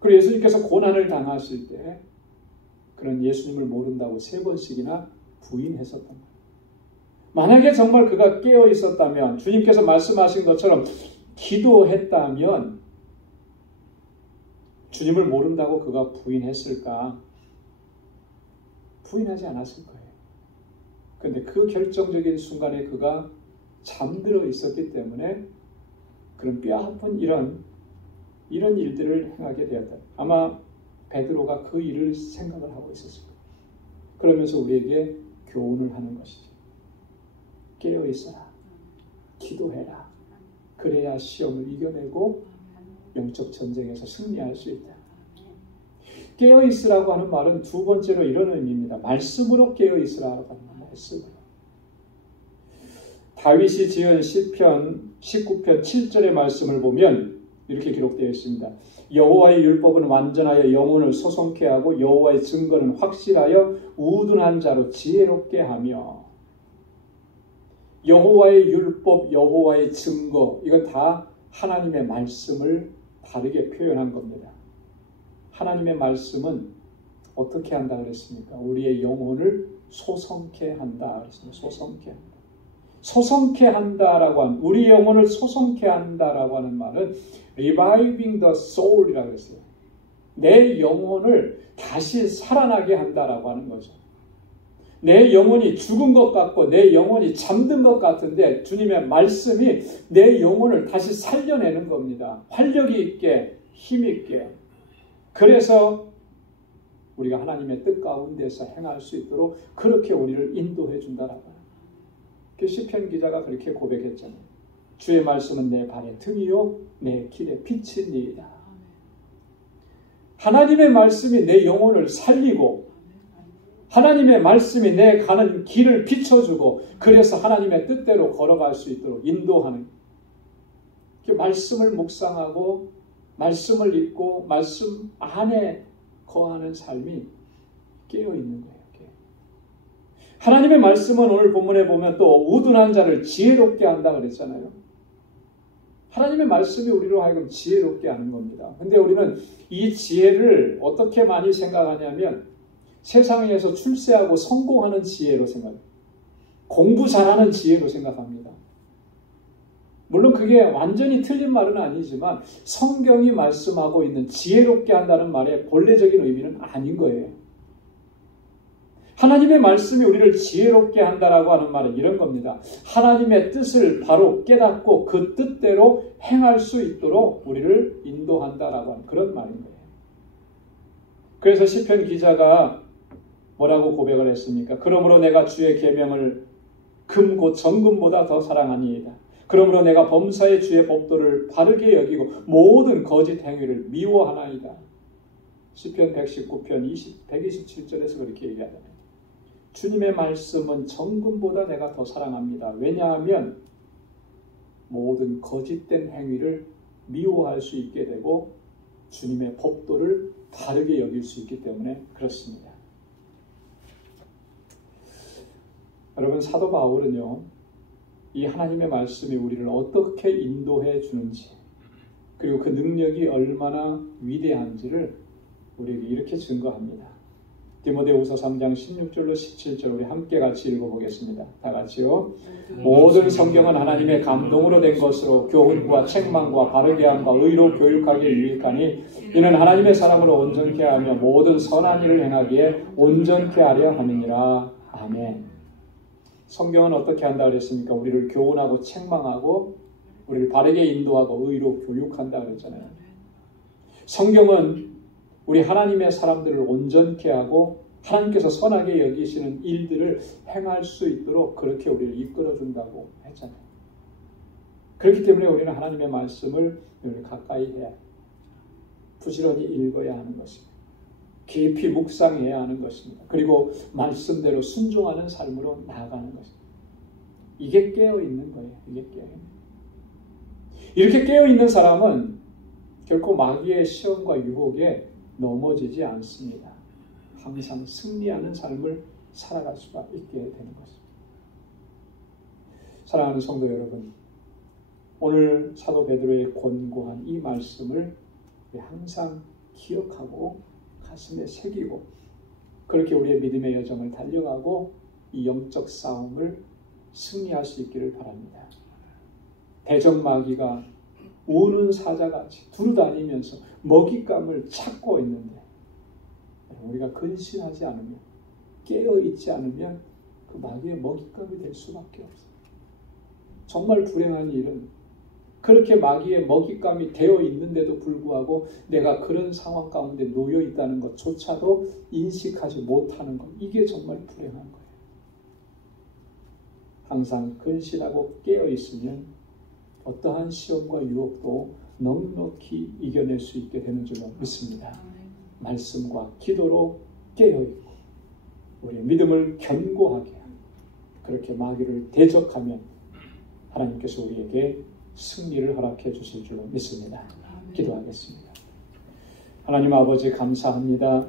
그리고 예수님께서 고난을 당하실 때 그는 예수님을 모른다고 3번씩이나 부인했었단 말이에요. 만약에 정말 그가 깨어 있었다면, 주님께서 말씀하신 것처럼 기도했다면 주님을 모른다고 그가 부인했을까? 부인하지 않았을 거예요. 그런데 그 결정적인 순간에 그가 잠들어 있었기 때문에 그런 뼈아픈 이런 일들을 행하게 되었다. 아마 베드로가 그 일을 생각을 하고 있었을 거예요. 그러면서 우리에게 교훈을 하는 것이죠. 깨어있어라. 기도해라. 그래야 시험을 이겨내고 영적 전쟁에서 승리할 수 있다. 깨어있으라고 하는 말은 두 번째로 이런 의미입니다. 말씀으로 깨어있으라고 하는 말씀으로. 다윗이 지은 시편 19편 7절의 말씀을 보면 이렇게 기록되어 있습니다. 여호와의 율법은 완전하여 영혼을 소송케 하고 여호와의 증거는 확실하여 우둔한 자로 지혜롭게 하며. 여호와의 율법, 여호와의 증거, 이건 다 하나님의 말씀을 다르게 표현한 겁니다. 하나님의 말씀은 어떻게 한다 그랬습니까? 우리의 영혼을 소성케 한다 그랬습니다. 소성케 한다. 소성케 한다라고 하는, 우리 영혼을 소성케 한다라고 하는 말은 reviving the soul이라고 했어요. 내 영혼을 다시 살아나게 한다라고 하는 거죠. 내 영혼이 죽은 것 같고 내 영혼이 잠든 것 같은데 주님의 말씀이 내 영혼을 다시 살려내는 겁니다. 활력이 있게, 힘 있게. 그래서 우리가 하나님의 뜻 가운데서 행할 수 있도록 그렇게 우리를 인도해 준다라고 합니다. 그 시편 기자가 그렇게 고백했잖아요. 주의 말씀은 내 발의 등이요 내 길의 빛이니이다. 하나님의 말씀이 내 영혼을 살리고 하나님의 말씀이 내 가는 길을 비춰주고 그래서 하나님의 뜻대로 걸어갈 수 있도록 인도하는 말씀을 묵상하고 말씀을 읽고 말씀 안에 거하는 삶이 깨어있는 거예요. 하나님의 말씀은 오늘 본문에 보면 또 우둔한 자를 지혜롭게 한다 그랬잖아요. 하나님의 말씀이 우리로 하여금 지혜롭게 하는 겁니다. 근데 우리는 이 지혜를 어떻게 많이 생각하냐면 세상에서 출세하고 성공하는 지혜로 생각해요. 공부 잘하는 지혜로 생각합니다. 물론 그게 완전히 틀린 말은 아니지만 성경이 말씀하고 있는 지혜롭게 한다는 말의 본래적인 의미는 아닌 거예요. 하나님의 말씀이 우리를 지혜롭게 한다라고 하는 말은 이런 겁니다. 하나님의 뜻을 바로 깨닫고 그 뜻대로 행할 수 있도록 우리를 인도한다라고 하는 그런 말인 거예요. 그래서 시편 기자가 뭐라고 고백을 했습니까? 그러므로 내가 주의 계명을 금 곧 정금보다 더 사랑하니이다. 그러므로 내가 범사의 주의 법도를 바르게 여기고 모든 거짓 행위를 미워하나이다. 시편 119편 127절에서 그렇게 얘기하잖아요. 주님의 말씀은 정금보다 내가 더 사랑합니다. 왜냐하면 모든 거짓된 행위를 미워할 수 있게 되고 주님의 법도를 바르게 여길 수 있기 때문에 그렇습니다. 여러분, 사도 바울은요, 이 하나님의 말씀이 우리를 어떻게 인도해 주는지 그리고 그 능력이 얼마나 위대한지를 우리에게 이렇게 증거합니다. 디모데후서 3장 16절로 17절 우리 함께 같이 읽어보겠습니다. 다 같이요. 모든 성경은 하나님의 감동으로 된 것으로 교훈과 책망과 바르게 함과 의로 교육하기에 유익하니 이는 하나님의 사람으로 온전케 하며 모든 선한 일을 행하기에 온전케 하려 함이니라. 아멘. 성경은 어떻게 한다 그랬습니까? 우리를 교훈하고 책망하고 우리를 바르게 인도하고 의로 교육한다 그랬잖아요. 성경은 우리 하나님의 사람들을 온전케 하고 하나님께서 선하게 여기시는 일들을 행할 수 있도록 그렇게 우리를 이끌어준다고 했잖아요. 그렇기 때문에 우리는 하나님의 말씀을 늘 가까이 해야 해요. 부지런히 읽어야 하는 것입니다. 깊이 묵상해야 하는 것입니다. 그리고 말씀대로 순종하는 삶으로 나아가는 것입니다. 이게 깨어있는 거예요. 이게 깨어있는. 이렇게 깨어있는 사람은 결코 마귀의 시험과 유혹에 넘어지지 않습니다. 항상 승리하는 삶을 살아갈 수가 있게 되는 것입니다. 사랑하는 성도 여러분, 오늘 사도 베드로의 권고한 이 말씀을 항상 기억하고 가슴에 새기고 그렇게 우리의 믿음의 여정을 달려가고 이 영적 싸움을 승리할 수 있기를 바랍니다. 대적 마귀가 우는 사자같이 두루다니면서 먹잇감을 찾고 있는데 우리가 근신하지 않으면 깨어있지 않으면 그 마귀의 먹잇감이 될 수밖에 없어요. 정말 불행한 일은 그렇게 마귀의 먹잇감이 되어 있는데도 불구하고 내가 그런 상황 가운데 놓여 있다는 것조차도 인식하지 못하는 것, 이게 정말 불행한 거예요. 항상 근신하고 깨어 있으면 어떠한 시험과 유혹도 넉넉히 이겨낼 수 있게 되는 줄로 믿습니다. 말씀과 기도로 깨어있고 우리의 믿음을 견고하게 그렇게 마귀를 대적하면 하나님께서 우리에게 승리를 허락해 주실 줄로 믿습니다. 기도하겠습니다. 하나님 아버지 감사합니다.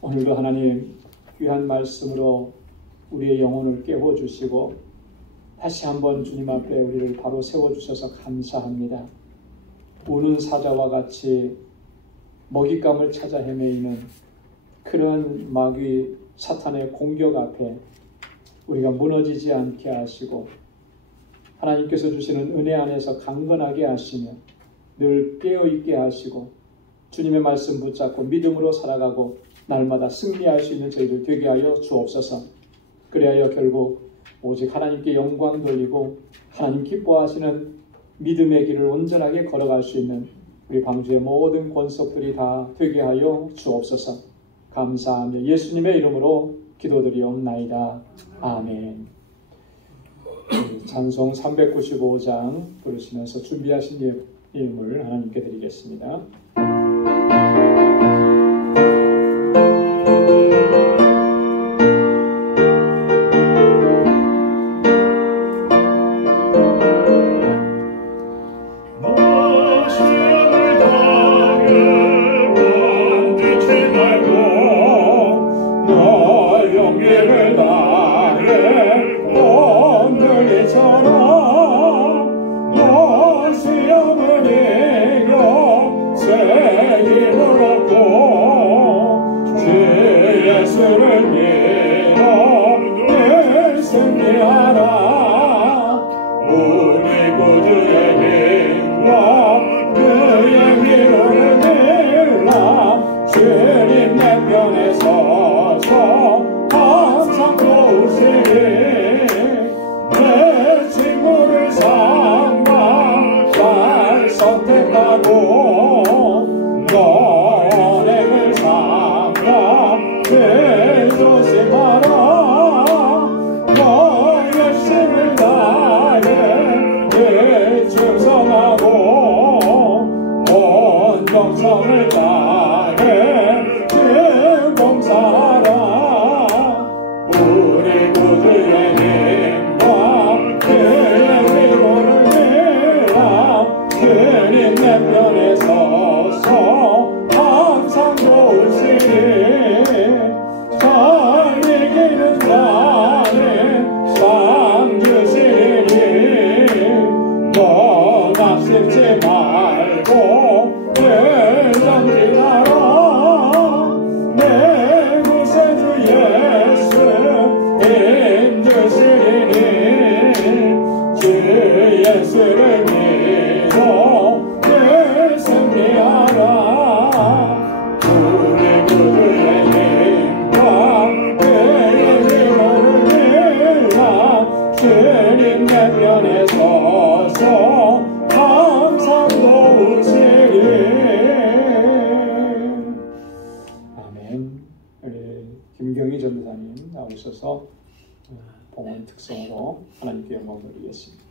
오늘도 하나님 귀한 말씀으로 우리의 영혼을 깨워주시고 다시 한번 주님 앞에 우리를 바로 세워주셔서 감사합니다. 우는 사자와 같이 먹잇감을 찾아 헤매이는 그런 마귀 사탄의 공격 앞에 우리가 무너지지 않게 하시고 하나님께서 주시는 은혜 안에서 강건하게 하시며 늘 깨어있게 하시고 주님의 말씀 붙잡고 믿음으로 살아가고 날마다 승리할 수 있는 저희들 되게 하여 주옵소서. 그리하여 결국 오직 하나님께 영광 돌리고 하나님 기뻐하시는 믿음의 길을 온전하게 걸어갈 수 있는 우리 방주의 모든 권속들이 다 되게 하여 주옵소서. 감사하며 예수님의 이름으로 기도드리옵나이다. 아멘. 찬송 395장 부르시면서 준비하신 예물을 하나님께 드리겠습니다. 어둠을 이겨 새 힘을 얻고 주 예수를 믿어 늘 승리하라. 우리 구주의 힘과 그의 위로를 빌라. 주님 내 편에 서서 항상 도우시리. 내 친구를 삼가 잘 선택하고 너 언행을 삼가 죄 조심하라. 너 열심을 다해 늘 충성하고 온 정성을 다해 주 봉사하라. 우리 구주의 힘과 그의 위로를 빌라. 주님 내 편에 서서 항상 도우시리. 잘 이기는 자는 상 주시리. 너 낙심치 말고 늘 전진하라. 내 구세주 예수 힘주시리니 주 예수를 믿어 늘 승리하라. 우리 구주의 힘과 그의 위로를 빌라. 주님 내 편에 서서 항상 도우시리. 아멘. 우리 김경희 전도사님 나오셔서 봉헌 특성으로 하나님께 영광을 드리겠습니다.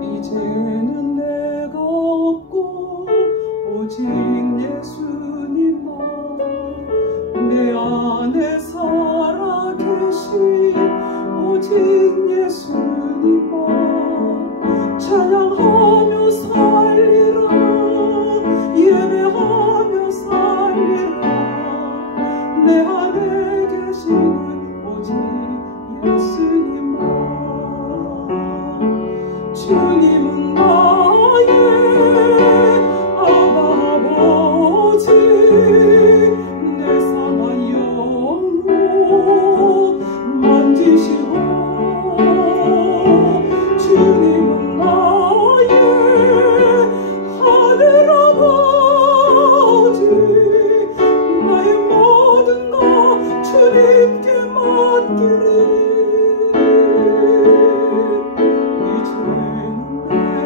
이제는 내가 없고 오직 예수님만 내 안에 살아계신 오직 예수님만 찬양하며 살리라. 예배하며 살리라. 내 안에 계시는 오직 예수님만. 주님은 나의 아버지 내 상한 영혼 만지시고 주님은 나의 하늘 아버지 나의 모든 것 주님께 맡기리. 이제는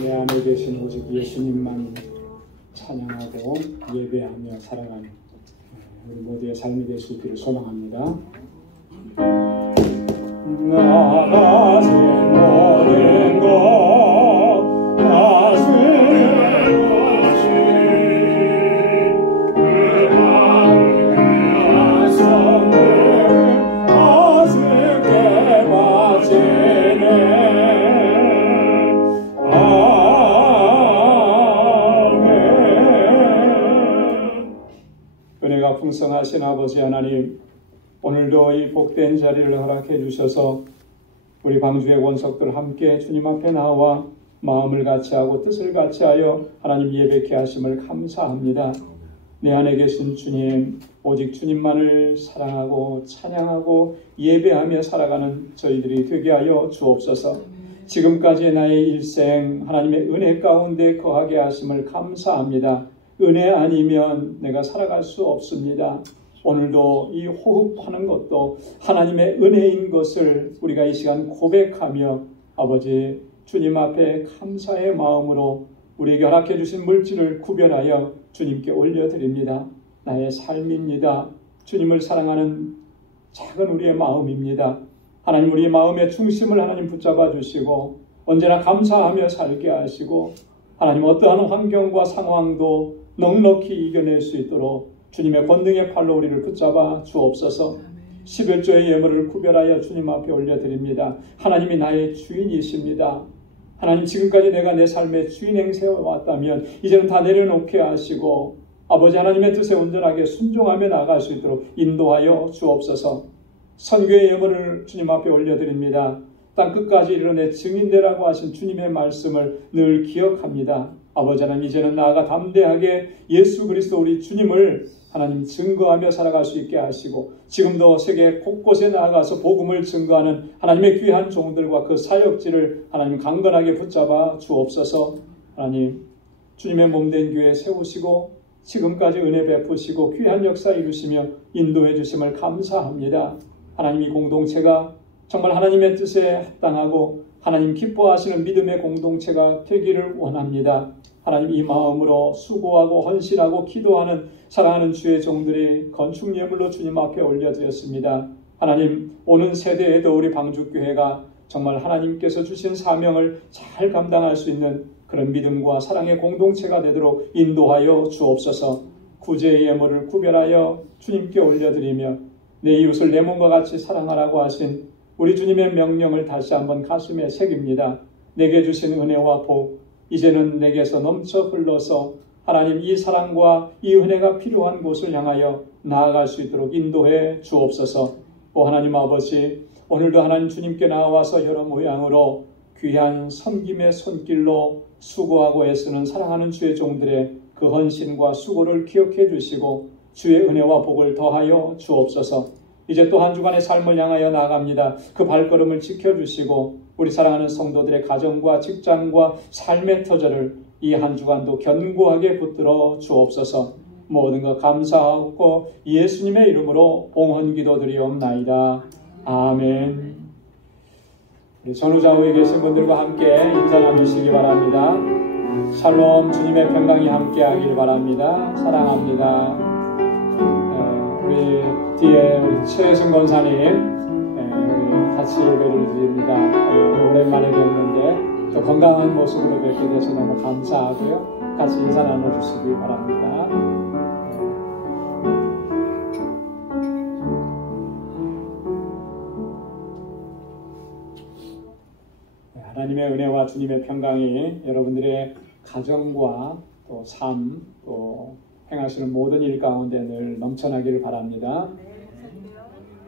내 안에 계신 오직 예수님만 찬양하고 예배하며 살아가는 우리 모두의 삶이 될 수 있기를 소망합니다. 나가진 모든 것 다스릴 것이 그 마음을 귀한 성을 가슴께 바치네. 은혜가 풍성하신 아버지 하나님, 오늘도 이 복된 자리를 허락해 주셔서 우리 방주의 원석들 함께 주님 앞에 나와 마음을 같이하고 뜻을 같이하여 하나님 예배케 하심을 감사합니다. 내 안에 계신 주님, 오직 주님만을 사랑하고 찬양하고 예배하며 살아가는 저희들이 되게 하여 주옵소서. 지금까지 나의 일생 하나님의 은혜 가운데 거하게 하심을 감사합니다. 은혜 아니면 내가 살아갈 수 없습니다. 오늘도 이 호흡하는 것도 하나님의 은혜인 것을 우리가 이 시간 고백하며 아버지 주님 앞에 감사의 마음으로 우리에게 허락해 주신 물질을 구별하여 주님께 올려드립니다. 나의 삶입니다. 주님을 사랑하는 작은 우리의 마음입니다. 하나님, 우리 마음의 중심을 하나님 붙잡아 주시고 언제나 감사하며 살게 하시고 하나님, 어떠한 환경과 상황도 넉넉히 이겨낼 수 있도록 주님의 권능의 팔로 우리를 붙잡아 주옵소서. 11조의 예물을 구별하여 주님 앞에 올려드립니다. 하나님이 나의 주인이십니다. 하나님, 지금까지 내가 내 삶의 주인 행세해 왔다면 이제는 다 내려놓게 하시고 아버지 하나님의 뜻에 온전하게 순종하며 나아갈 수 있도록 인도하여 주옵소서. 선교의 예물을 주님 앞에 올려드립니다. 땅 끝까지 이르러 증인되라고 하신 주님의 말씀을 늘 기억합니다. 아버지 하나님, 이제는 나아가 담대하게 예수 그리스도 우리 주님을 하나님 증거하며 살아갈 수 있게 하시고 지금도 세계 곳곳에 나아가서 복음을 증거하는 하나님의 귀한 종들과 그 사역지를 하나님 강건하게 붙잡아 주옵소서. 하나님, 주님의 몸된 교회 세우시고 지금까지 은혜 베푸시고 귀한 역사 이루시며 인도해 주심을 감사합니다. 하나님, 이 공동체가 정말 하나님의 뜻에 합당하고 하나님 기뻐하시는 믿음의 공동체가 되기를 원합니다. 하나님, 이 마음으로 수고하고 헌신하고 기도하는 사랑하는 주의 종들이 건축 예물로 주님 앞에 올려드렸습니다. 하나님, 오는 세대에도 우리 방주교회가 정말 하나님께서 주신 사명을 잘 감당할 수 있는 그런 믿음과 사랑의 공동체가 되도록 인도하여 주옵소서. 구제의 예물을 구별하여 주님께 올려드리며 내 이웃을 내 몸과 같이 사랑하라고 하신 우리 주님의 명령을 다시 한번 가슴에 새깁니다. 내게 주신 은혜와 복, 이제는 내게서 넘쳐 흘러서 하나님, 이 사랑과 이 은혜가 필요한 곳을 향하여 나아갈 수 있도록 인도해 주옵소서. 오 하나님 아버지, 오늘도 하나님 주님께 나와서 여러 모양으로 귀한 섬김의 손길로 수고하고 애쓰는 사랑하는 주의 종들의 그 헌신과 수고를 기억해 주시고 주의 은혜와 복을 더하여 주옵소서. 이제 또 한 주간의 삶을 향하여 나아갑니다. 그 발걸음을 지켜주시고 우리 사랑하는 성도들의 가정과 직장과 삶의 터전을 이 한 주간도 견고하게 붙들어 주옵소서. 모든 것 감사하고 예수님의 이름으로 봉헌 기도드리옵나이다. 아멘. 우리 전후좌우에 계신 분들과 함께 인사 나누시기 바랍니다. 샬롬, 주님의 평강이 함께하길 바랍니다. 사랑합니다. 우리 뒤에 우리 최혜순 권사님 같이 예배를 드립니다. 오랜만에 뵙는데 또 건강한 모습으로 뵙게 돼서 너무 감사하고요. 같이 인사 나눠주시기 바랍니다. 하나님의 은혜와 주님의 평강이 여러분들의 가정과 또 삶, 또 행하시는 모든 일 가운데 늘 넘쳐나기를 바랍니다.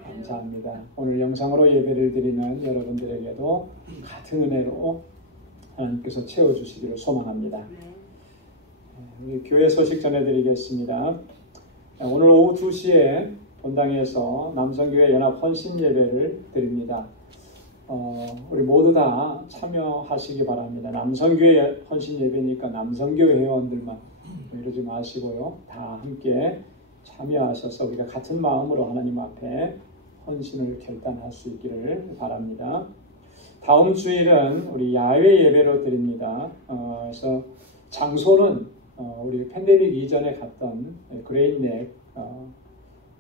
감사합니다. 감사합니다. 오늘 영상으로 예배를 드리는 여러분들에게도 같은 은혜로 하나님께서 채워주시기를 소망합니다. 우리 교회 소식 전해드리겠습니다. 오늘 오후 2시에 본당에서 남성교회 연합 헌신 예배를 드립니다. 우리 모두 다 참여하시기 바랍니다. 남성교회 헌신 예배니까 남성교회 회원들만 이러지 마시고요. 다 함께 참여하셔서 우리가 같은 마음으로 하나님 앞에 헌신을 결단할 수 있기를 바랍니다. 다음 주일은 우리 야외 예배로 드립니다. 그래서 장소는 우리 팬데믹 이전에 갔던 그레인넥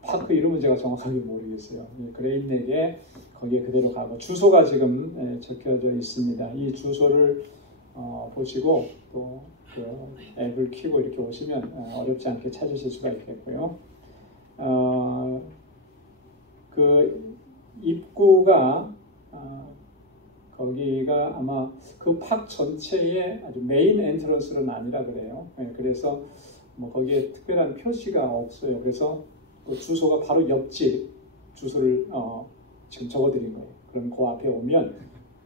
파크 이름은 제가 정확하게 모르겠어요. 그레인넥에 거기에 그대로 가고 주소가 지금 적혀져 있습니다. 이 주소를 보시고 또 그 앱을 켜고 이렇게 오시면 어렵지 않게 찾으실 수가 있겠고요. 그 입구가 거기가 아마 그 팍 전체의 아주 메인 엔트런스는 아니라 그래요. 그래서 뭐 거기에 특별한 표시가 없어요. 그래서 그 주소가 바로 옆집 주소를 지금 적어드린 거예요. 그럼 그 앞에 오면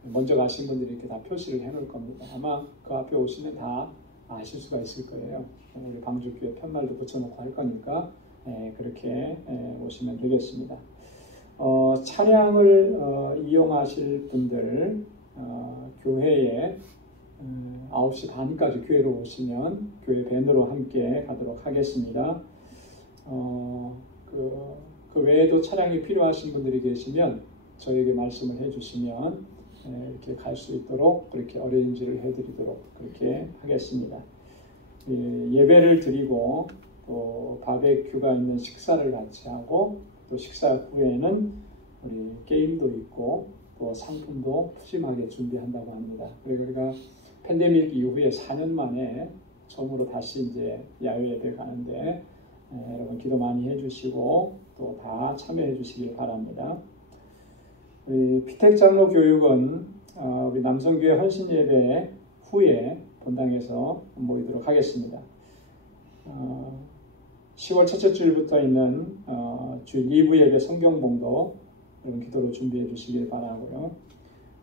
먼저 가신 분들이 이렇게 다 표시를 해놓을 겁니다. 아마 그 앞에 오시면 다 아실 수가 있을 거예요. 우리 방주교회 편말도 붙여놓고 할 거니까 그렇게 오시면 되겠습니다. 차량을 이용하실 분들 교회에 9시 반까지 교회로 오시면 교회 밴으로 함께 가도록 하겠습니다. 그 외에도 차량이 필요하신 분들이 계시면 저에게 말씀을 해주시면 이렇게 갈 수 있도록 그렇게 어레인지를 해드리도록 그렇게 하겠습니다. 예배를 드리고 또 바베큐가 있는 식사를 같이 하고 또 식사 후에는 우리 게임도 있고 또 상품도 푸짐하게 준비한다고 합니다. 그리고 우리가 팬데믹 이후에 4년 만에 처음으로 다시 이제 야외 예배 가는데 여러분 기도 많이 해주시고 또 다 참여해 주시길 바랍니다. 우리 피택장로 교육은 우리 남성교회 헌신 예배 후에 본당에서 모이도록 하겠습니다. 10월 첫째 주일부터 있는 주일 2부 예배 성경봉도 여러분 기도로 준비해 주시길 바라고요.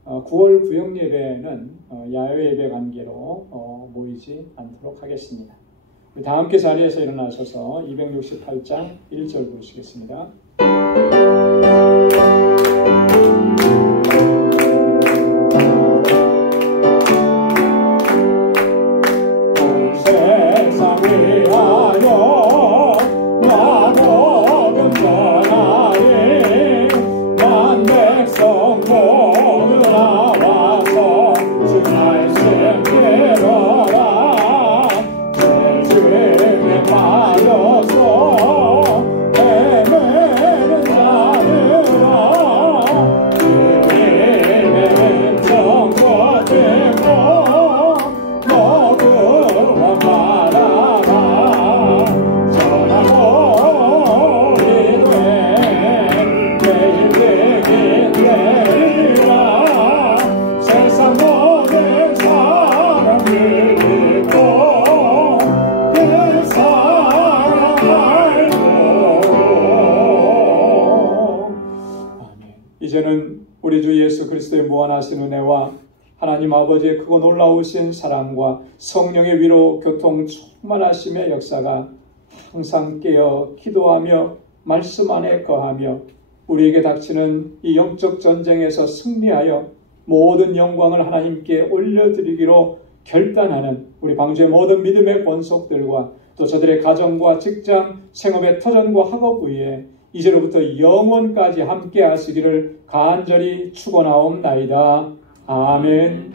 9월 구역 예배는 야외 예배 관계로 모이지 않도록 하겠습니다. 다 함께 자리에서 일어나셔서 268장 1절 보시겠습니다. 이제는 우리 주 예수 그리스도의 무한하신 은혜와 하나님 아버지의 크고 놀라우신 사랑과 성령의 위로 교통 충만하심의 역사가 항상 깨어 기도하며 말씀 안에 거하며 우리에게 닥치는 이 영적 전쟁에서 승리하여 모든 영광을 하나님께 올려드리기로 결단하는 우리 방주의 모든 믿음의 권속들과 또 저들의 가정과 직장, 생업의 터전과 학업 위에 이제로부터 영원까지 함께 하시기를 간절히 축원하옵나이다. 아멘.